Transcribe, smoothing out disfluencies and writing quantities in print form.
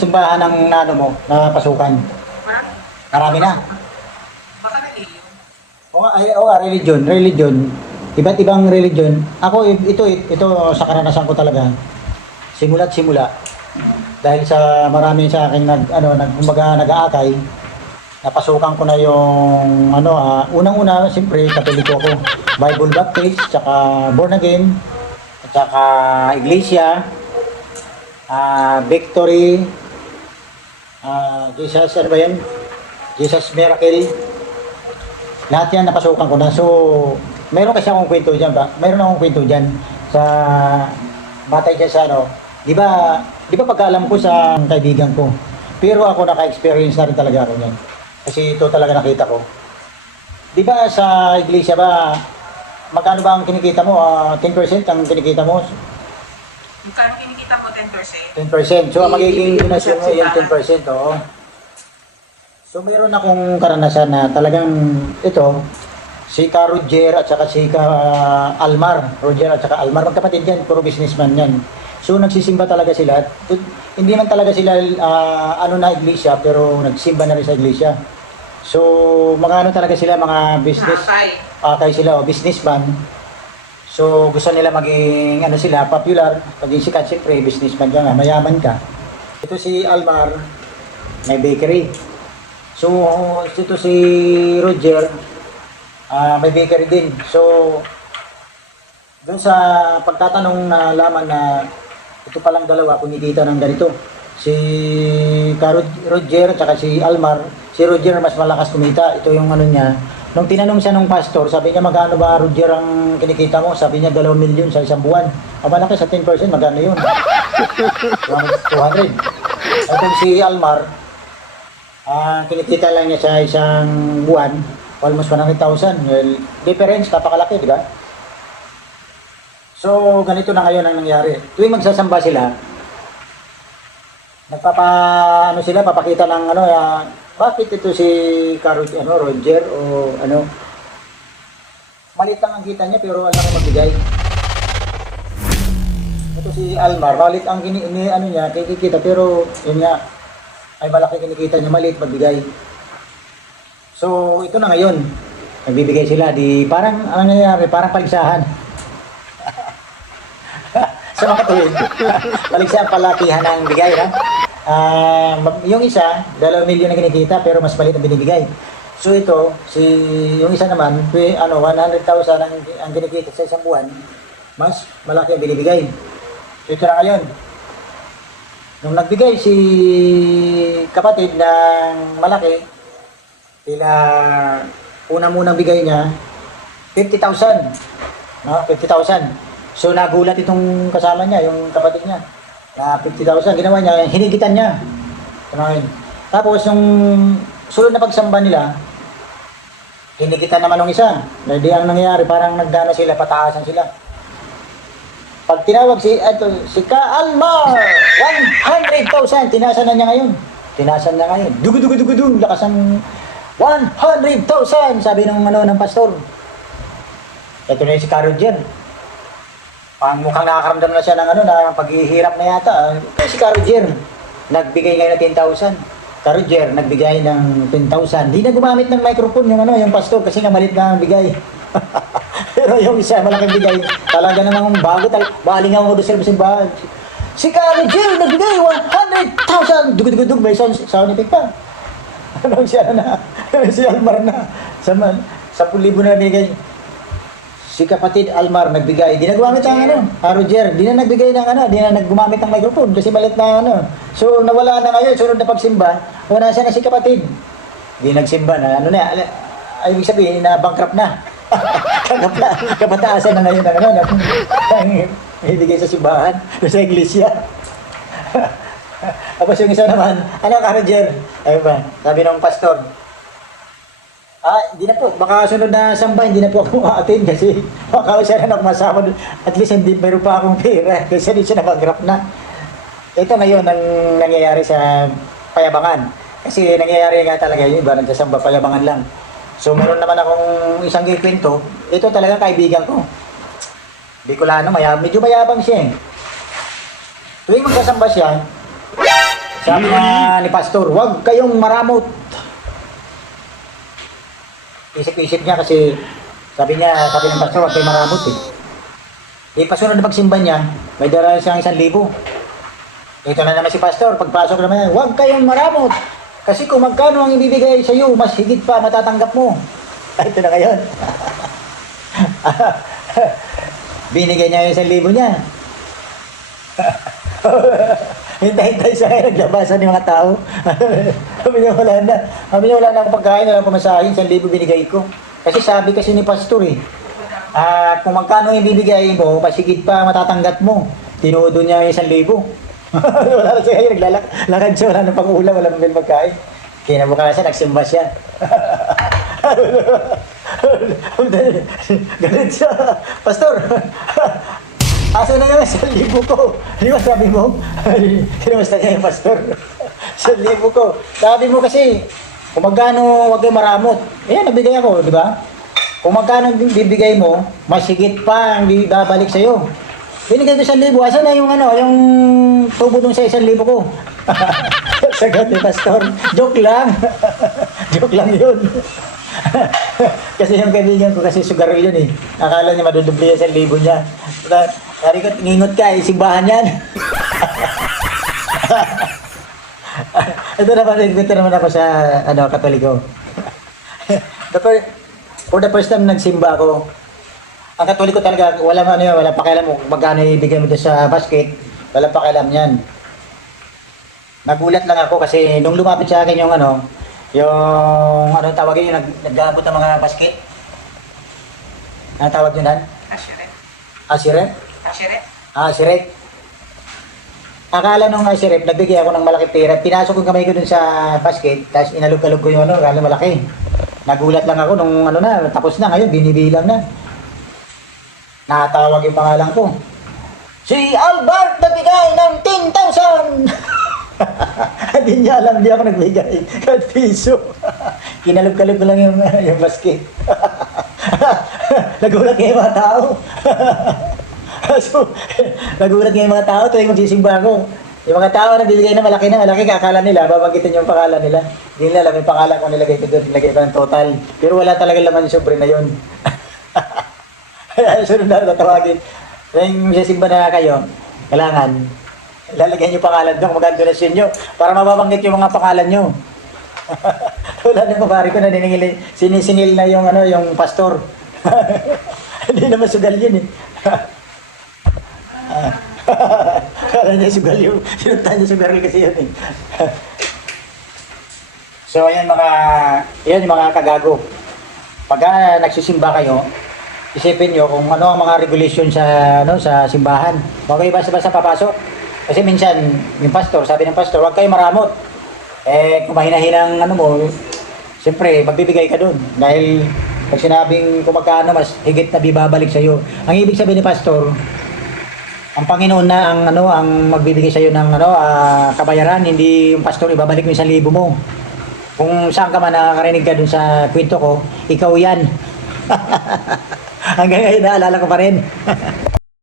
simbahan ng ano mo, na pasukan? Marami. Marami na. Baka naliyo. Religion. Iba't ibang religion. Ako, ito sa karanasan ko talaga. Simula't simula. Dahil sa marami sa akin kumbaga nag-aakay, napasukan ko na yung unang-una, siyempre, Katoliko ako. Bible Baptist, tsaka born again, tsaka Iglesia, Victory, Jesus, ano ba yan? Jesus Miracle. Lahat yan napasukan ko na. So, meron kasi akong kwento dyan ba? Meron akong kwento dyan sa batay dyan sa di ba pagkaalam ko sa kaibigan ko, pero ako naka-experience na rin talaga ako niyan. Kasi ito talaga nakita ko. Di ba sa iglesia ba, magkano ba ang kinikita mo? 10% ang kinikita mo? Magkano kinikita mo? 10%? 10%. So, ang magiging donasyon mo yung 10%. Oo. So, meron akong karanasan na talagang ito, si Ka Roger at saka si Ka Almar. Roger at saka Almar, magkapatid yan, puro businessman yan. So, nagsisimba talaga sila. Hindi man talaga sila na iglesia, pero nagsimba na rin sa iglesia. So, mga talaga sila, mga business. Akay sila, businessman. So, gusto nila maging, sila, popular. Maging sikat, siyempre, businessman ka nga, mayaman ka. Ito si Almar, may bakery. So, ito si Roger, may bakery din. So, doon sa pagtatanong na laman na ito palang dalawa kumikita ng ganito. Si Roger at si Almar, si Roger mas malakas kumita. Ito yung niya. Nung tinanong siya ng pastor, sabi niya, magkano ba Roger ang kinikita mo? Sabi niya, 2 milyon sa isang buwan. Malaki sa 10%, magkano yun? 200. At si Almar, kinikita lang niya sa isang buwan, almost 100,000. Well, difference, napakalaki, di ba? So, ganito na ngayon ang nangyari. Tuwing magsasamba sila, papakita ng bakit ito si Roger o malit lang ang kita niya pero alam mo magbigay. Ito si Almar, malit ang niya, kikita pero yun nga, ay malaki kinikita niya, maliit magbigay. So, ito na ngayon. Nagbibigay sila, parang, nangyayari, parang paligsahan. Sa mga tuwid, paligsahan palakihan ng bigay, ha? Yung isa, 2 milyon na kinikita, pero mas maliit ang binibigay. So, ito, yung isa naman, 100,000 ang kinikita sa isang buwan, mas malaki ang binibigay. So, ito na ngayon. Nung nagbigay si kapatid ng malaki, una munang bigay niya, 50,000. 50,000. So nagulat itong kasama niya, yung kapatid niya. 50,000, ginawa niya, hinigitan niya. Tapos yung sunod na pagsamba nila, hinigitan naman ng isa. Hindi ang nangyayari, parang nagdana sila, pataasan sila. Pag tinawag si Ka Almar, 100,000, tinasan na niya ngayon. Dugu, lakas ng 100,000, sabi ng pastor. Ito na yung si Ka Roger. Mukhang nakakaramdam na siya ng paghihirap na yata. Si Ka Roger, nagbigay ngayon ng 10,000. Ka Roger, nagbigay ng 10,000. Di na gumamit ng microphone yung pastor kasi nga malit na ang bigay. Pero yung isa, malaking bigay. Talaga namang bago, baling ako doon sa simbahan. Si Ka Roger, nagbigay 100,000. Dugod, may sound effect pa. Si Almar na. 10,000 na bigay. Si kapatid Almar nagbigay. Di na gumamit ang Roger. Di na nagbigay ng di na naggumamit ng microphone kasi malit na So nawala na ngayon, sunod na pagsimba, wala siya na si kapatid. Di nagsimba na, ay ibig sabihin na bankrupt na. Kapataasan na ngayon ng ibigay sa simbahan, sa iglesia. Tapos yung isa naman, Ka Roger? Ayun ba, sabi ng pastor, hindi na po. Baka sunod na samba, hindi na po ako ma-attend kasi baka siya na masama. At least hindi, meron pa akong pera kasi hindi siya nakagrap na. Ito na yun ang nangyayari sa payabangan. Kasi nangyayari nga talaga yun, iba nagsasamba, payabangan lang. So meron naman akong isang kikwento. Ito talaga kaibigan ko. Bicolano, medyo mayabang siya eh. Tuwing magsasamba siya, Sabi nga ni Pastor, huwag kayong maramot. Isip-isip niya kasi sabi ng Pastor, huwag kayong maramot eh. Pasunod na pagsimba niya, may dala siyang 1,000. Ito na naman si Pastor, pagpasok naman, huwag kayong maramot. Kasi kung magkano ang ibibigay sa iyo, mas higit pa matatanggap mo. Ito na ngayon. Binigay niya yung 1,000 niya. Hintay-hintay siya, naglabasan yung mga tao. Sabi niya wala na. Sabi niya wala na akong pagkain, wala akong pamasahin, 1,000 binigay ko. Kasi sabi kasi ni Pastor eh, kung magkano yung bibigay mo, mas higit pa matatanggap mo. Tinudo niya yung 1,000. Wala na siya, naglalakad siya, wala na pang ulam, wala pang pagkain. Kinabukasan, nagsimba siya. Ganun siya. Pastor, aso na yung 1,000 ko. Di ba sabi mo? Kinumusta niya yung Pastor. 1,000 ko. Sabi mo kasi, kung magkano, huwag kayo maramot. Ayan, nabigay ako, di ba? Kung magkano bibigay mo, mas higit pa ang babalik sa'yo. Binigay ko 1,000. Asan na yung yung tubo dun sa 1,000 ko? Sagot ni Pastor, joke lang. Joke lang yun. Kasi yung kaibigan ko kasi sugar yun eh. Akala niya madudubli yung 1,000 niya. Sabi ko, ngingot ka, simbahan yan. Ito naman ako sa Katoliko. For the first time nagsimba ako, ang Katoliko talaga, wala pakialam mo magkano ibigay mo doon sa basket, wala pakialam yan. Nagulat lang ako kasi nung lumapit sa akin yung tawagin yung nag-aabot ng mga basket. Ano tawag yun, Han? Ashiret. Asiret? Asiret. Akala nung Asiret, nagbigay ako ng malaking pera. Pinasok yung kamay ko dun sa basket, tapos inalog-alog ko yung akala malaki. Nagulat lang ako nung tapos na ngayon, binibilang na. Natawag yung pangalan ko. Si Albert nagbigay ng 10,000! Hindi niya alam, hindi ako nagbigay. Kahit piso. Kinalog-kalog ko lang yung basket. Nagulat nga yung mga tao. So, nagulat nga yung mga tao tuwing magsisimba ako. Yung mga tao nagbibigay na malaki, kakala nila, babanggitin yung pangalan nila. Hindi nila alam yung pangalan ko nilagay ko doon, nilagay ko ng total. Pero wala talaga laman yung sobre na yun. Kaya sunod na tatawagin. Tuwing magsisimba na kayo, kailangan, lalagyan yung pangalan doon, mag-donasyon nyo, para mababanggit yung mga pangalan nyo. Wala na pabari ko na sinisingil na yung pastor. Hindi naman sugal yun eh. Kala niya sugal yun. Sinunta niya sugal kasi yun eh. So ayan yung mga kagago. Pagka nagsisimba kayo, isipin nyo kung ano ang mga regulation sa simbahan. Huwag kayo basta-basta papasok. Kasi minsan, yung pastor, sabi ng pastor, huwag kayo maramot. Kung mahina-hinang siyempre, magbibigay ka dun. Dahil pag sinabing kung magkano, mas higit na bibabalik sa'yo. Ang ibig sabihin ni pastor, ang Panginoon na ang magbibigay sa'yo ng kabayaran, hindi yung pastor ibabalik mo yung 1,000 mo. Kung saan ka man nakakarinig ka dun sa kwento ko, ikaw yan. Hanggang ngayon naalala ko pa rin.